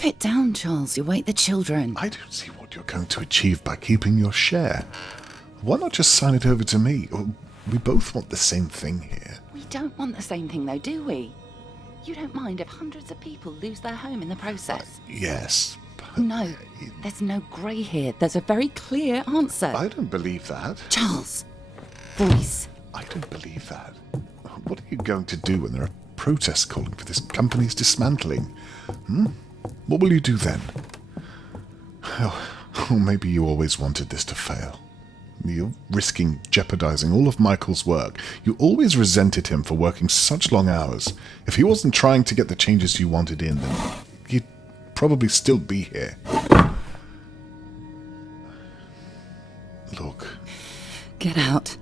Keep it down, Charles. You wake the children. I don't see what you're going to achieve by keeping your share. Why not just sign it over to me? We both want the same thing here. We don't want the same thing, though, do we? You don't mind if hundreds of people lose their home in the process? Yes. No, there's no grey here. There's a very clear answer. I don't believe that. Charles. Bois. I don't believe that. What are you going to do when there are protests calling for this company's dismantling? What will you do then? Oh, maybe you always wanted this to fail. You're risking jeopardizing all of Michael's work. You always resented him for working such long hours. If he wasn't trying to get the changes you wanted in, then he'd probably still be here. Look. Get out.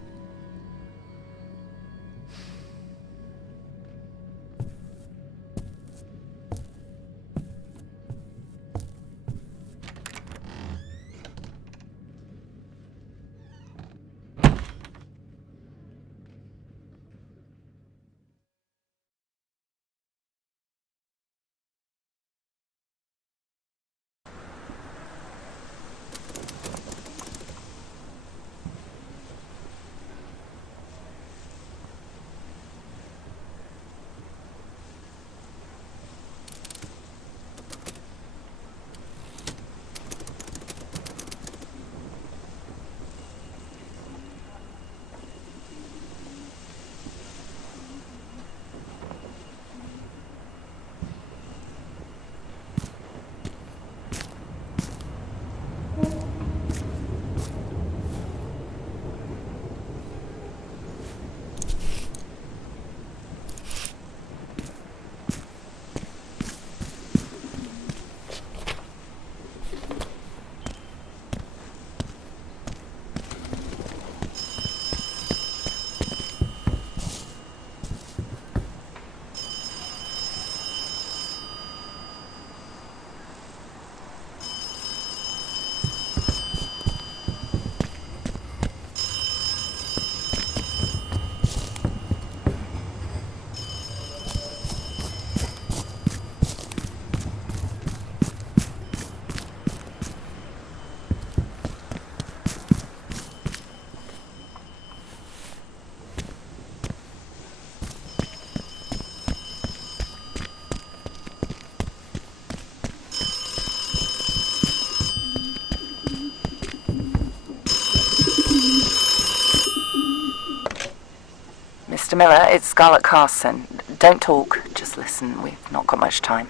Mr. Miller, it's Scarlet Carson. Don't talk, just listen. We've not got much time.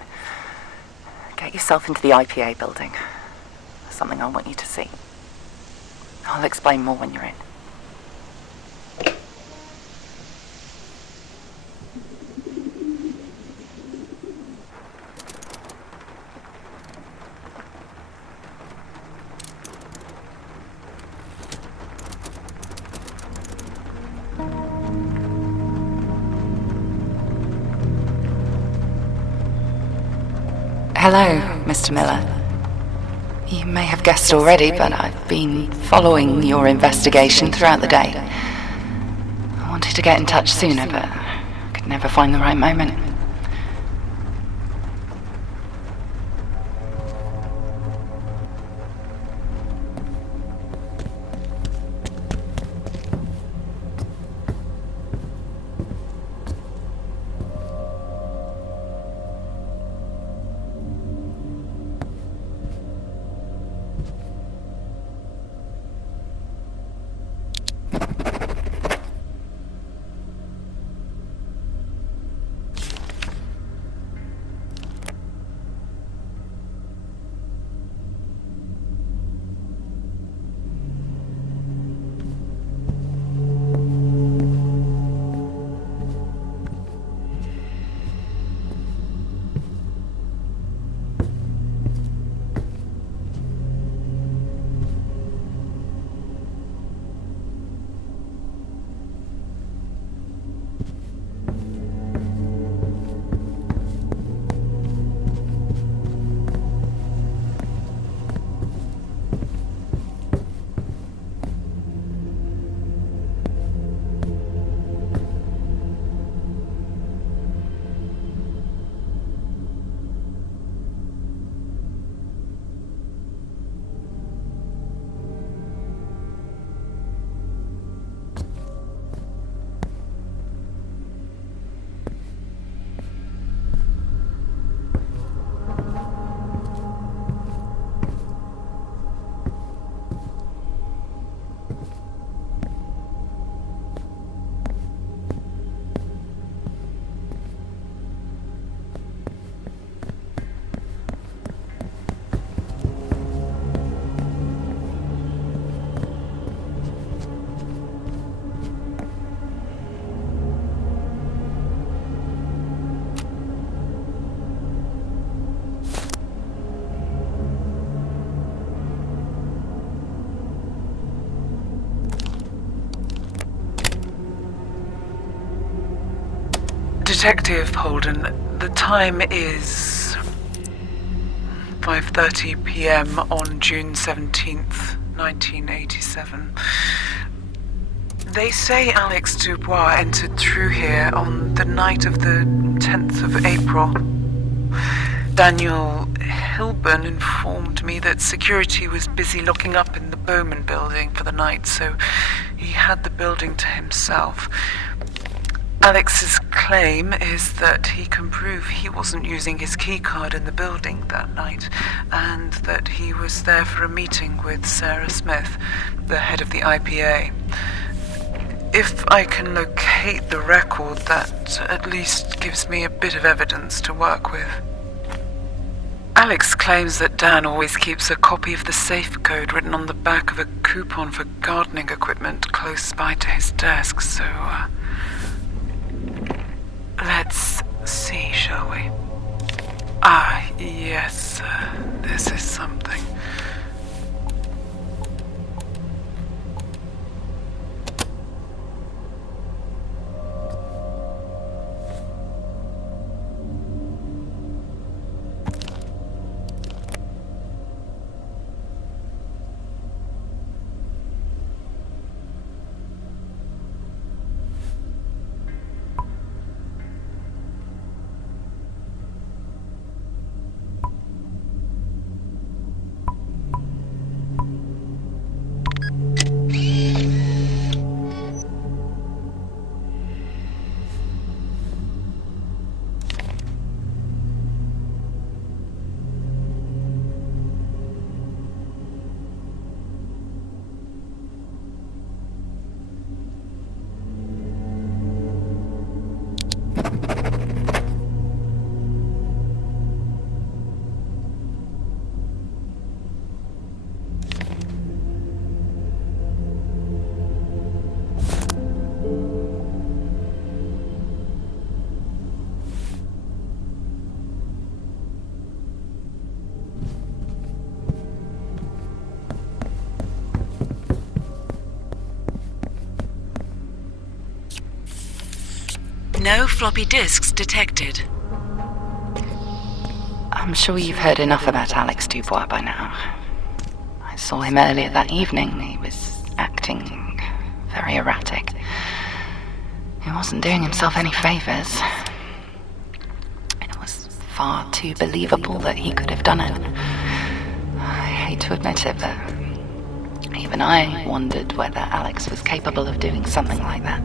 Get yourself into the IPA building. There's something I want you to see. I'll explain more when you're in. Hello, Mr. Miller. You may have guessed already, but I've been following your investigation throughout the day. I wanted to get in touch sooner, but I could never find the right moment. Detective Holden, the time is 5:30 p.m. on June 17th, 1987. They say Alex Dubois entered through here on the night of the 10th of April. Daniel Hilburn informed me that security was busy locking up in the Bowman building for the night, so he had the building to himself. Alex's claim is that he can prove he wasn't using his keycard in the building that night, and that he was there for a meeting with Sarah Smith, the head of the IPA. If I can locate the record, that at least gives me a bit of evidence to work with. Alex claims that Dan always keeps a copy of the safe code written on the back of a coupon for gardening equipment close by to his desk, so let's see, shall we? Yes, this is something. No floppy disks detected. I'm sure you've heard enough about Alex Dubois by now. I saw him earlier that evening. He was acting very erratic. He wasn't doing himself any favors. It was far too believable that he could have done it. I hate to admit it, but even I wondered whether Alex was capable of doing something like that.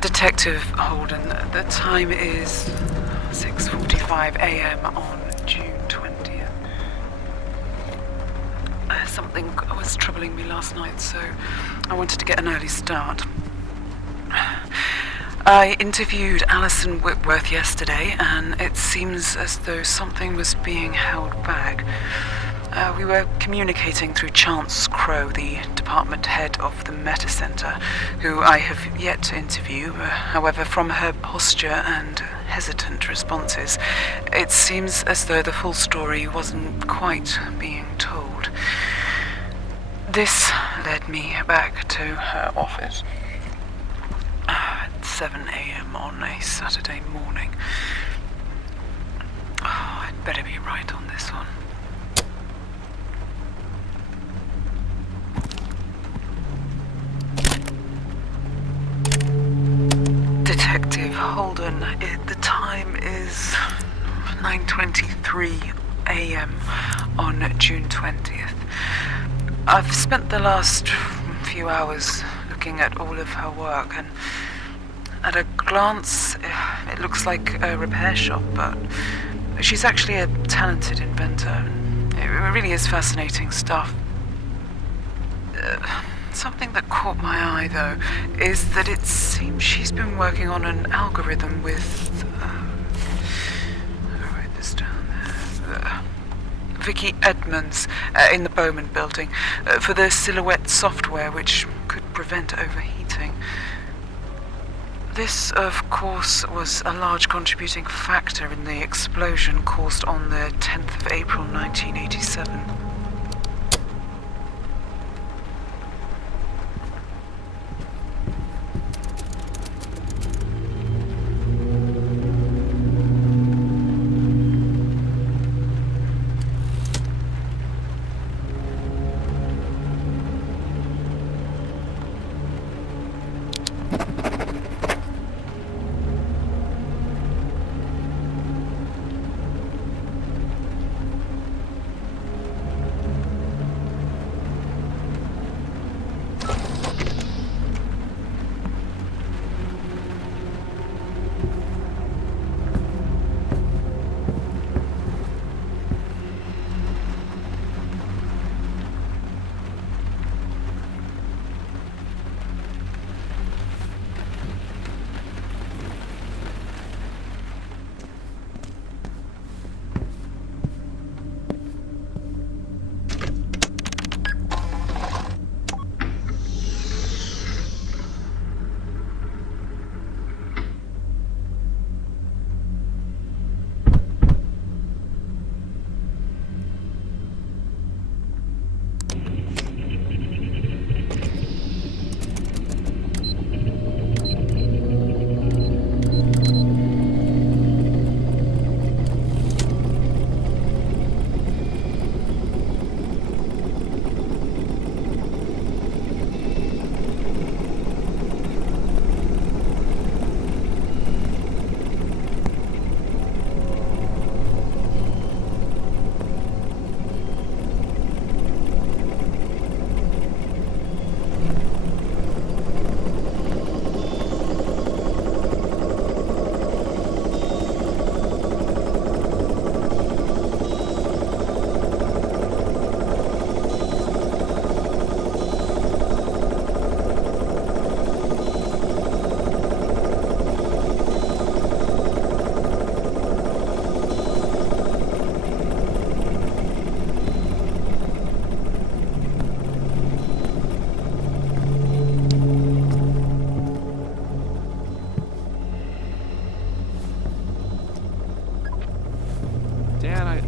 Detective Holden, the time is 6:45 a.m. on June 20th. Something was troubling me last night, so I wanted to get an early start. I interviewed Alison Whitworth yesterday, and it seems as though something was being held back. We were communicating through Chance Crow, the department head of the Meta Center, who I have yet to interview. However, from her posture and hesitant responses, it seems as though the full story wasn't quite being told. This led me back to her office at 7 a.m. on a Saturday morning. I'd better be right on this one. Detective Holden, the time is 9:23 a.m. on June 20th. I've spent the last few hours looking at all of her work, and at a glance, it looks like a repair shop, but she's actually a talented inventor. It really is fascinating stuff. Something that caught my eye, though, is that it seems she's been working on an algorithm with... I'll write this down there. Vicky Edmonds in the Bowman building for the Silhouette software, which could prevent overheating. This, of course, was a large contributing factor in the explosion caused on the 10th of April 1987.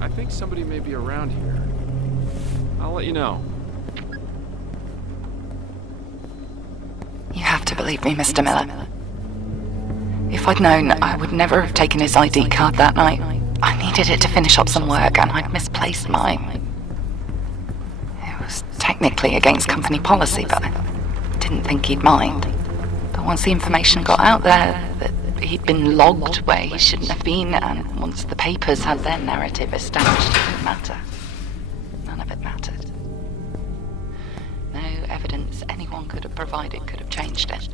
I think somebody may be around here. I'll let you know. You have to believe me, Mr. Miller. If I'd known, I would never have taken his ID card that night. I needed it to finish up some work, and I'd misplaced mine. It was technically against company policy, but I didn't think he'd mind. But once the information got out there that he'd been logged where he shouldn't have been, and once the papers had their narrative established, it didn't matter. None of it mattered. No evidence anyone could have provided could have changed it.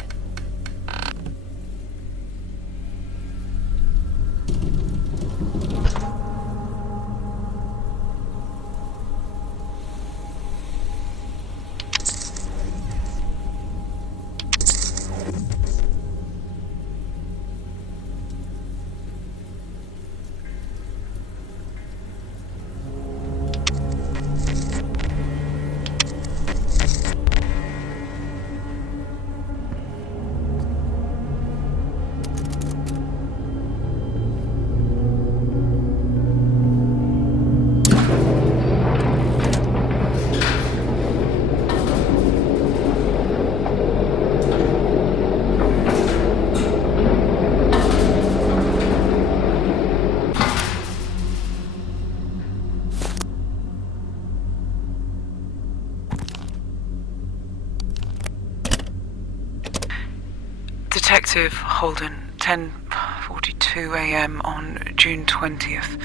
Detective Holden, 10:42 a.m. on June 20th.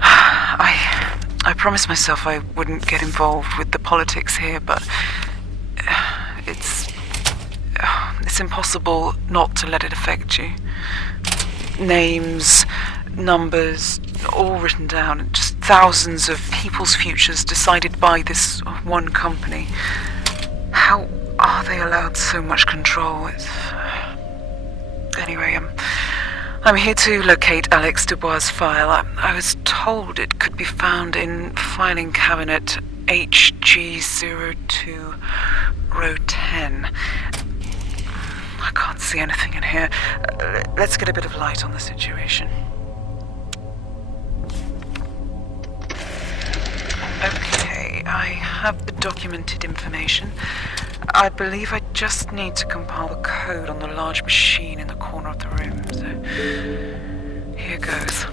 I I promised myself I wouldn't get involved with the politics here, but it's impossible not to let it affect you. Names, numbers, all written down, and just thousands of people's futures decided by this one company. How are they allowed so much control? Anyway, I'm here to locate Alex Dubois' file. I was told it could be found in filing cabinet HG02, row 10. I can't see anything in here. Let's get a bit of light on the situation. Okay, I have the documented information. I believe I just need to compile the code on the large machine in the corner of the room, so here goes.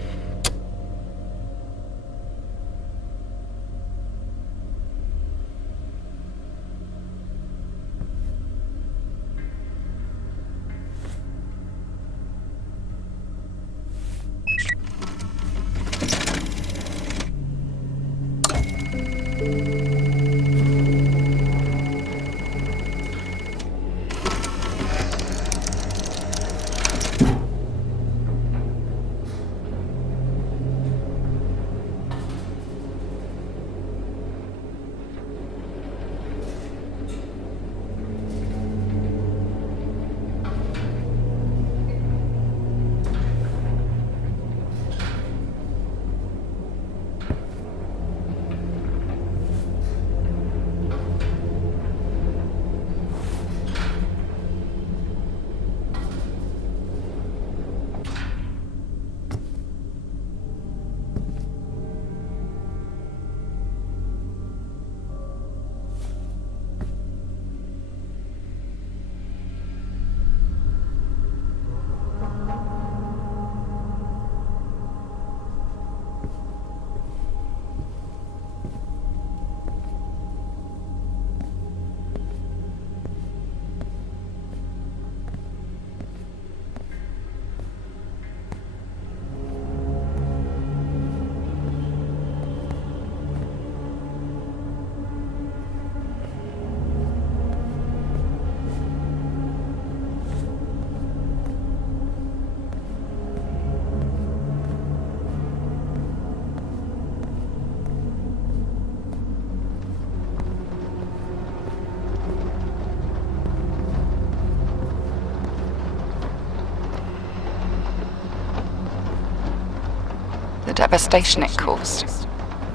The devastation it caused,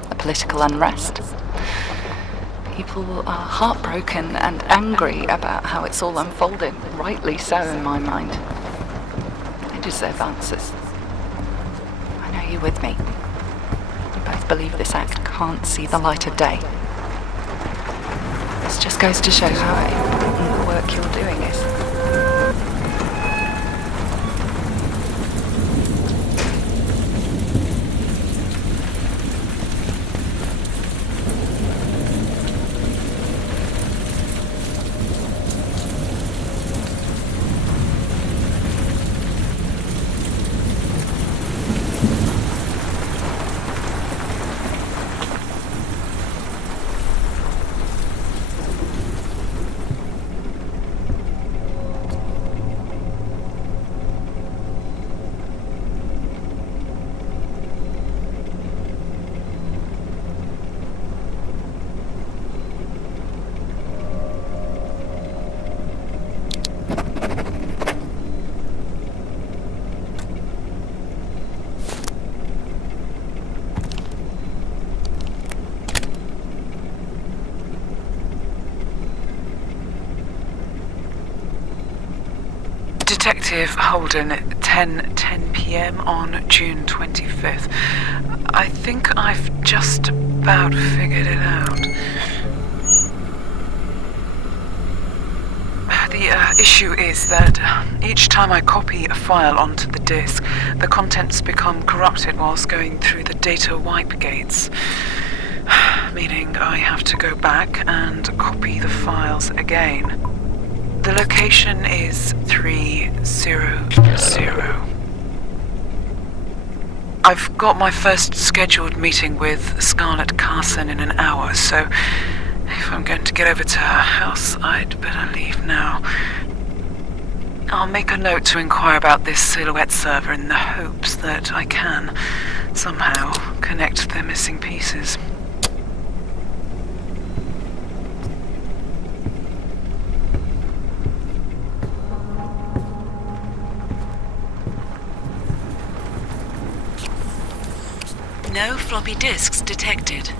the political unrest. People are heartbroken and angry about how it's all unfolded, rightly so in my mind. They deserve answers. I know you're with me. We both believe this act can't see the light of day. This just goes to show how important the work you're doing is. Detective Holden, 10 p.m. on June 25th. I think I've just about figured it out. The issue is that each time I copy a file onto the disk, the contents become corrupted whilst going through the data wipe gates. Meaning I have to go back and copy the files again. The location is 300. I've got my first scheduled meeting with Scarlet Carson in an hour, so if I'm going to get over to her house, I'd better leave now. I'll make a note to inquire about this Silhouette server in the hopes that I can somehow connect the missing pieces. No floppy disks detected.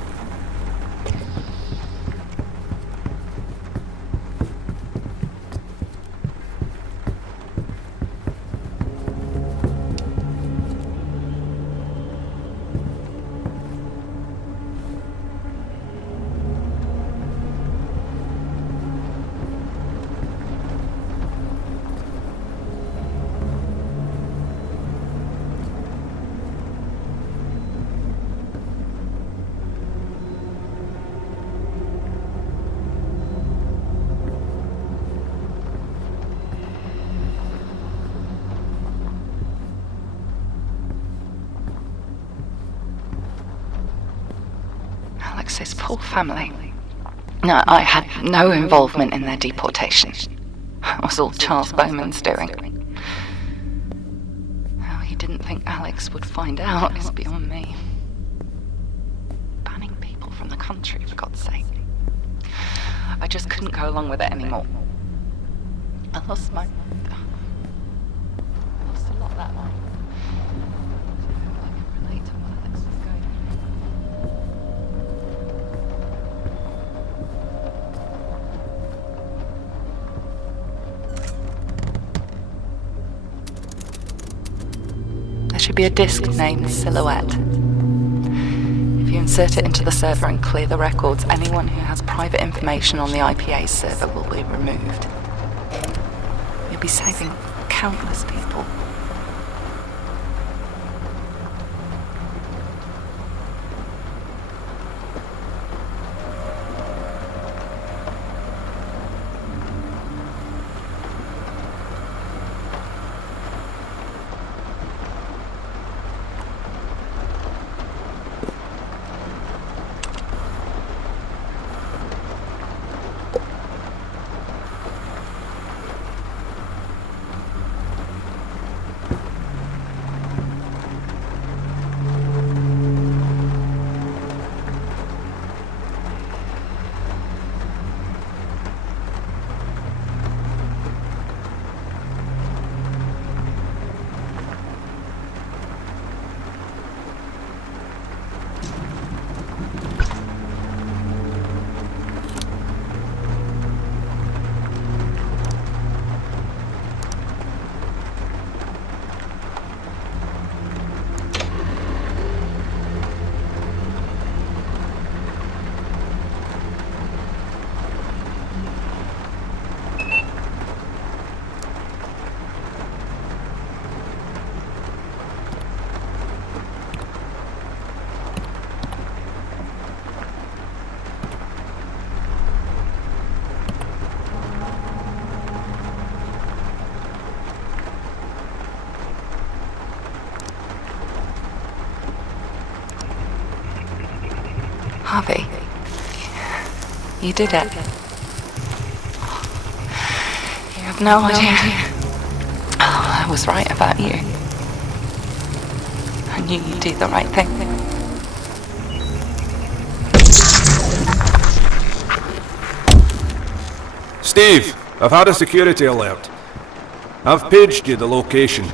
Alex's poor family. No, I had no involvement in their deportation. It was all Charles Bowman's doing. How he didn't think Alex would find out is beyond me. Banning people from the country, for God's sake. I just couldn't go along with it anymore. I lost a lot that night. I can relate to what Alex was going through. There should be a disk named Silhouette. If you insert it into the server and clear the records, anyone who has private information on the IPA server will be removed. You'll be saving countless people. Harvey, you did it. You have no idea. Oh, I was right about you. I knew you'd do the right thing. Steve, I've had a security alert. I've paged you the location.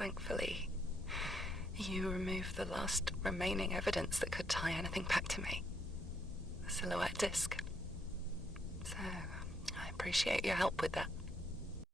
Thankfully, you removed the last remaining evidence that could tie anything back to me. The silhouette disc. So, I appreciate your help with that.